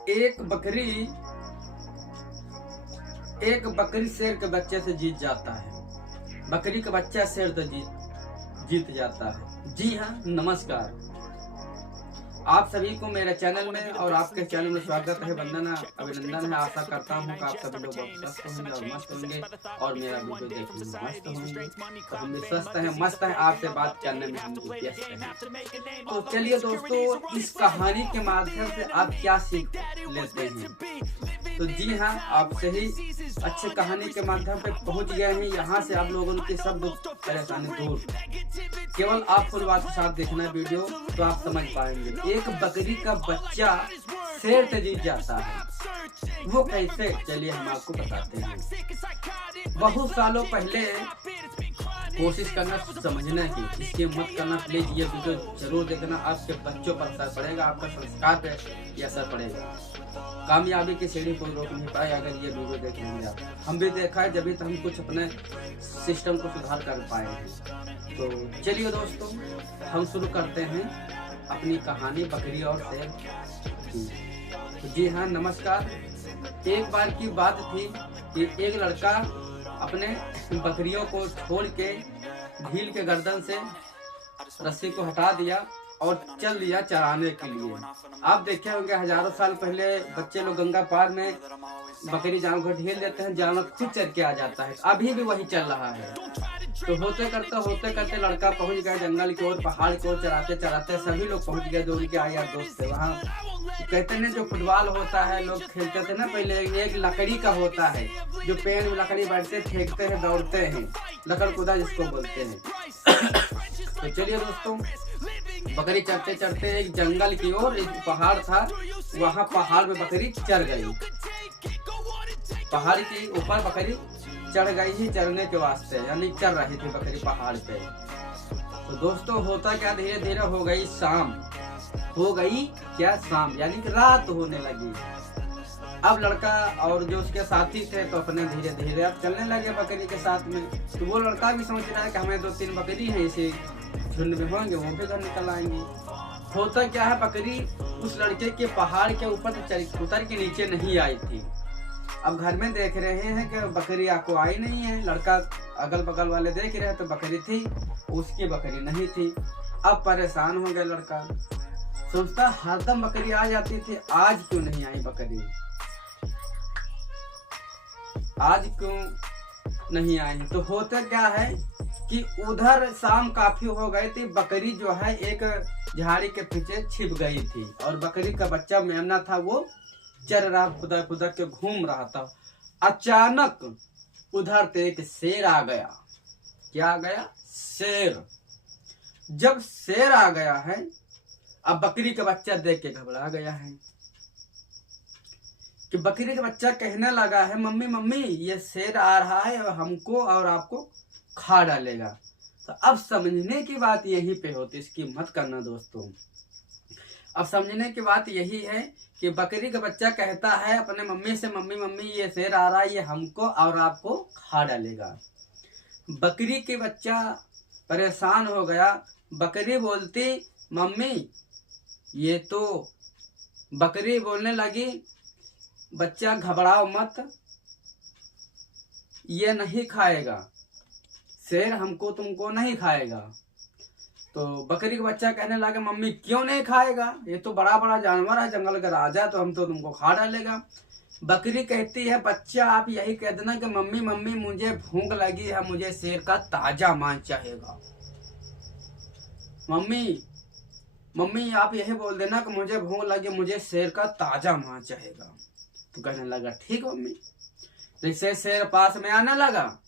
एक बकरी शेर के बच्चे से जीत जाता है। बकरी का बच्चा शेर से जीत जाता है। जी हाँ, नमस्कार। आप सभी को मेरे चैनल में और आपके चैनल में स्वागत है, वंदना, अभिनंदन है। आशा करता हूँ कि आप सभी लोग बहुत स्वस्थ होंगे और मस्त होंगे और मेरा वीडियो देखने में मस्त होंगे। तो हम भी स्वस्थ हैं, मस्त हैं, आपसे बात करने में हम व्यस्त हैं। तो चलिए दोस्तों, इस कहानी के माध्यम से आप क्या सीख लेते हैं? तो जी हाँ, आप सही अच्छे कहानी के माध्यम पे पहुंच गए हैं। यहाँ से आप लोगों की सब परेशानी दूर। केवल आप फुल बात के साथ देखना वीडियो तो आप समझ पाएंगे। एक बकरी का बच्चा शेर से जीत जाता है। वो कैसे? चलिए हम आपको बताते हैं। बहुत सालों पहले कोशिश करना समझना की, इसके मत करना। प्लीज ये वीडियो जरूर देखना, आपके बच्चों पर असर पड़ेगा, आपका संस्कार पे ये असर पड़ेगा। कामयाबी की सीढ़ी को रोक नहीं पाए अगर ये वीडियो देख लेंगे आप। हम भी देखा है, जब भी तो हम कुछ अपने सिस्टम को सुधार कर पाए हैं। तो चलिए दोस्तों, हम शुरू करते हैं अपनी कहानी बकरी और शेर की। तो जी हाँ, नमस्कार। एक बार की बात थी कि एक लड़का अपने बकरियों को छोड़ के भील के गर्दन से रस्सी को हटा दिया और चल दिया चराने के लिए। आप देखे होंगे, हजारों साल पहले बच्चे लोग गंगा पार में बकरी जानवर को ढील देते हैं, जानवर खुद चल के आ जाता है। अभी भी वही चल रहा है। तो होते करते लड़का पहुंच गया जंगल की ओर, पहाड़ की ओर। चराते चराते सभी लोग पहुंच गए, दौड़ के आए यार दोस्त थे वहाँ। कहते हैं जो फुटबॉल होता है, लोग खेलते थे ना पहले, एक लकड़ी का होता है जो पेड़ में लकड़ी बैठते, फेंकते हैं, दौड़ते हैं, लकड़ कूदा जिसको बोलते हैं। तो चलिए दोस्तों, बकरी चढ़ते चढ़ते एक जंगल की ओर, एक पहाड़ था, वहाँ पहाड़ में बकरी चढ़ गई। पहाड़ के ऊपर बकरी चढ़ गई ही चरने के वास्ते, यानी चढ़ रही थी बकरी पहाड़ पे। तो दोस्तों होता क्या, धीरे धीरे हो गई शाम। यानी कि रात होने लगी। अब लड़का और जो उसके साथी थे तो अपने धीरे धीरे अब चलने लगे बकरी के साथ में। तो वो लड़का भी समझ रहा है कि हमें 2-3 बकरी है, इसी झुंड में होंगे, वो भी घर निकल आएंगे। होता क्या है, बकरी उस लड़के के पहाड़ के ऊपर उतर के नीचे नहीं आई थी। अब घर में देख रहे हैं कि बकरी आपको आई नहीं है। लड़का अगल बगल वाले देख रहे हैं तो बकरी थी, उसकी बकरी नहीं थी। अब परेशान हो गया लड़का, सोचता हरदम बकरी आ जाती थी, आज क्यों नहीं आई बकरी, आज क्यों नहीं आई। तो होता क्या है कि उधर शाम काफी हो गई थी, बकरी जो है एक झाड़ी के पीछे छिप गई थी और बकरी का बच्चा मेमना था, वो चर रहा, खुदा के घूम रहा था। अचानक उधर से एक शेर आ गया। क्या आ गया? शेर। जब शेर आ गया है, अब बकरी का बच्चा देख के घबरा गया है कि बकरी का बच्चा कहने लगा है, मम्मी मम्मी ये शेर आ रहा है और हमको और आपको खा डालेगा। तो अब समझने की बात यही पे होती, इसकी मत करना दोस्तों। अब समझने की बात यही है कि बकरी का बच्चा कहता है अपने मम्मी से, मम्मी मम्मी ये शेर आ रहा है, ये हमको और आपको खा डालेगा। बकरी के बच्चा परेशान हो गया। बकरी बोलती, मम्मी ये तो, बकरी बोलने लगी, बच्चा घबराओ मत, ये नहीं खाएगा, शेर हमको तुमको नहीं खाएगा। तो बकरी का बच्चा कहने लगा, मम्मी क्यों नहीं खाएगा, ये तो बड़ा जानवर है, जंगल का राजा, तो हम तो तुमको खा डालेगा। बकरी कहती है, बच्चा आप यही कह देना कि मम्मी मम्मी मुझे भूख लगी है, मुझे शेर का ताजा मांस चाहेगा। मम्मी मम्मी आप यही बोल देना कि मुझे भूख लगी, मुझे शेर का ताजा मांस चाहेगा। तो कहने लगा, ठीक मम्मी। जैसे शेर पास में आने लगा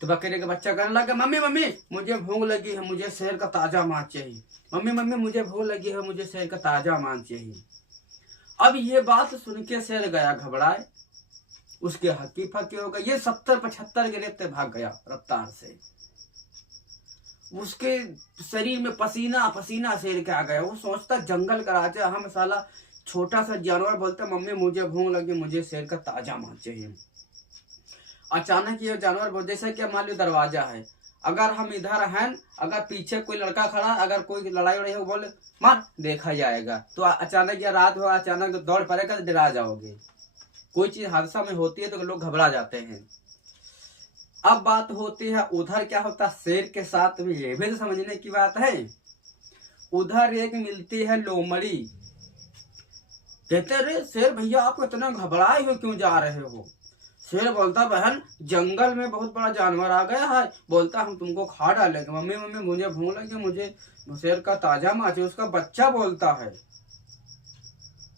तो बकरी का बच्चा कहने लगा, मम्मी मम्मी मुझे भूख लगी है, मुझे शेर का ताजा मांस चाहिए, मम्मी मम्मी मुझे भूख लगी है, मुझे शेर का ताजा मांस चाहिए। अब ये बात सुन के शेर गया घबराए, उसके हक्की फक्की हो गए। ये 70-75 गिरफ्ते भाग गया रफ्तार से। उसके शरीर में पसीना पसीना शेर के आ गया। वो सोचता जंगल का राजा, हम साला छोटा सा जानवर बोलता मम्मी मुझे भूख लगी, मुझे शेर का ताजा मांस चाहिए। अचानक ये जानवर बोल, जैसे कि मान लो दरवाजा है, अगर हम इधर हैं, अगर पीछे कोई लड़का खड़ा, अगर कोई लड़ाई वड़ाई हो बोले मार, देखा जाएगा तो अचानक या रात हो अचानक दौड़ पड़ेगा तो डरा जाओगे। कोई चीज हादसा में होती है तो लोग घबरा जाते हैं। अब बात होती है उधर क्या होता है शेर के साथ में, ये भी तो समझने की बात है। उधर एक मिलती है लोमड़ी, कहते अरे शेर भैया आप इतना घबराए हो क्यों जा रहे हो। शेर बोलता बहन जंगल में बहुत बड़ा जानवर आ गया है, बोलता हम तुमको खा डालेंगे। मम्मी मम्मी मुझे भूख लगी, मुझे शेर का ताजा मांस, उसका बच्चा बोलता है।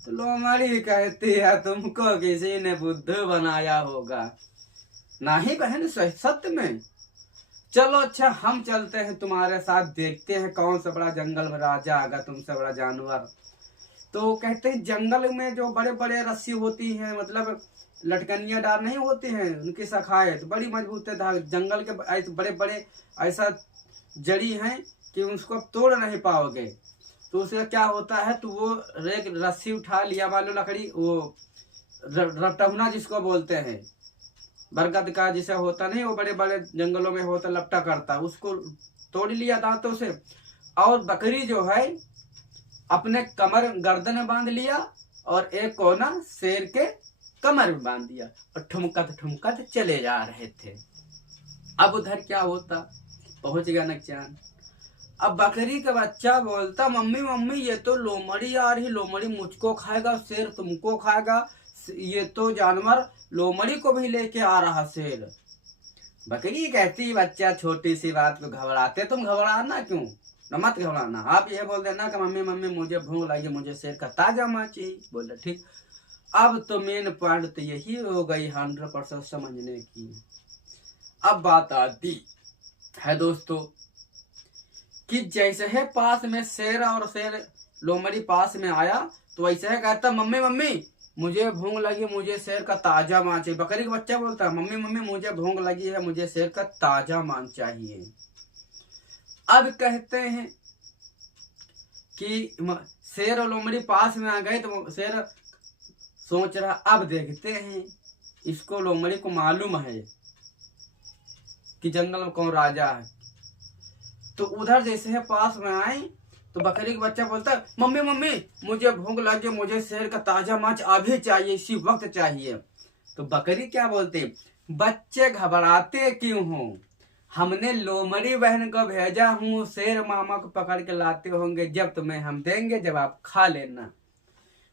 तो लोमड़ी कहती है तुमको किसी ने बुद्धू बनाया होगा। नहीं बहन सत्य में, चलो अच्छा हम चलते हैं तुम्हारे साथ, देखते हैं कौन सा बड़ा जंगल में राजा आगा तुमसे बड़ा जानवर। तो कहते हैं जंगल में जो बड़े बड़े रस्सी होती हैं, मतलब लटकनियां डाल नहीं होती हैं, उनकी शाखाएं तो बड़ी मजबूत है। जंगल के बड़े बड़े ऐसा जड़ी हैं कि उसको तोड़ नहीं पाओगे। तो उसका क्या होता है, तो वो एक रस्सी उठा लिया, मान लो लकड़ी, वो रटहुना जिसको बोलते हैं, बरगद का जैसा होता नहीं, वो बड़े बड़े जंगलों में होता लपटा करता, उसको तोड़ लिया दांतों से। और बकरी जो है अपने कमर गर्दन में बांध लिया और एक कोना शेर के कमर में बांध दिया और ठुमकत चले जा रहे थे। अब उधर क्या होता, पहुंच गया नकचान। अब बकरी का बच्चा बोलता मम्मी मम्मी ये तो लोमड़ी आ रही, लोमड़ी मुझको खाएगा, शेर तुमको खाएगा, ये तो जानवर लोमड़ी को भी लेके आ रहा शेर। बकरी कहती बच्चा छोटी सी बात को घबराते, तुम घबराना क्यों, मत घबराना, आप ये बोल देना कि मम्मी मम्मी मुझे भूख लगी, मुझे शेर का ताजा मांस चाहिए। बोले ठीक। अब तो मेन पॉइंट तो यही हो गई 100% समझने की। अब बात आती है दोस्तों कि जैसे है पास में शेर और शेर लोमड़ी पास में आया तो वैसे है कहता मम्मी मम्मी मुझे भूख लगी, मुझे शेर का ताजा मांस चाहिए। बकरी का बच्चा बोलता है मम्मी मम्मी मुझे भूख लगी है, मुझे शेर का ताजा मांस चाहिए। अब कहते हैं कि शेर और लोमड़ी पास में आ गए तो शेर सोच रहा अब देखते हैं, इसको लोमड़ी को मालूम है कि जंगल में कौन राजा है। तो उधर जैसे है पास में आए तो बकरी का बच्चा बोलता है मम्मी मम्मी मुझे भूख लगी, मुझे शेर का ताजा मांस अभी चाहिए, इसी वक्त चाहिए। तो बकरी क्या बोलते, बच्चे घबराते क्यों हो, हमने लोमड़ी बहन को भेजा हूँ, शेर मामा को पकड़ के लाते होंगे, जब तुम्हें हम देंगे जब आप खा लेना।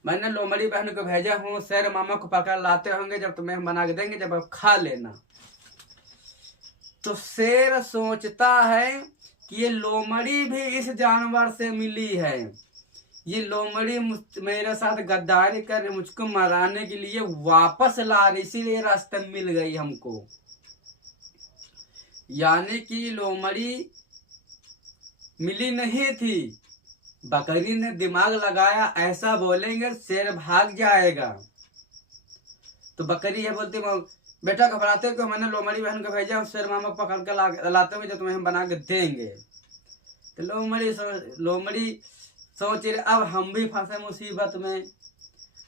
मैंने लोमड़ी बहन को भेजा हूँ, शेर मामा को पकड़ लाते होंगे, जब तुम्हें हम बना के देंगे जब आप खा लेना। तो शेर सोचता है कि ये लोमड़ी भी इस जानवर से मिली है, ये लोमड़ी मेरे साथ गद्दारी कर मुझको मराने के लिए वापस ला रही, इसीलिए रास्ते में मिल गई हमको। यानी कि लोमड़ी मिली नहीं थी, बकरी ने दिमाग लगाया ऐसा बोलेंगे शेर भाग जाएगा। तो बकरी है बोलती बेटा घबराते क्यों, मैंने लोमड़ी बहन को भेजा, शेर मामा को पकड़ के लाते हुए जो तुम्हें हम बना के देंगे। तो लोमड़ी सोच रहे अब हम भी फंसे मुसीबत में।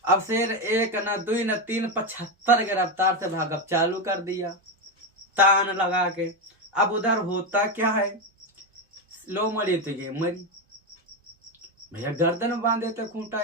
अब शेर 1 न 2 न 3 75 के रफ्तार से भागप चालू कर दिया तान लगा के। अब उधर होता क्या है, लोमड़ी तो ये मरी, भैया गर्दन बांध देते खूंटा।